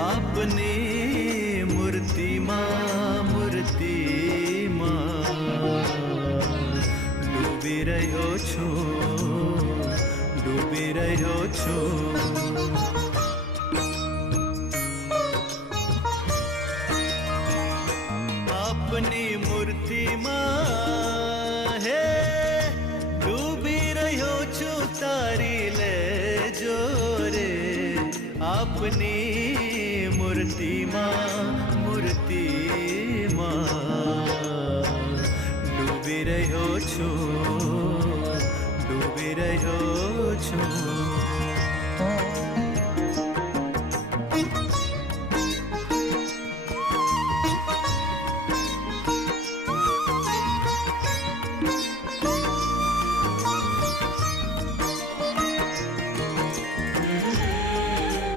આપની મૂર્તિમાં ડૂબી રહ્યો છું આપની મૂર્તિમાં હે ડૂબી રહ્યો છું તારી લેજો રે આપની મૂર્તિમાં ડૂબી રહ્યો છું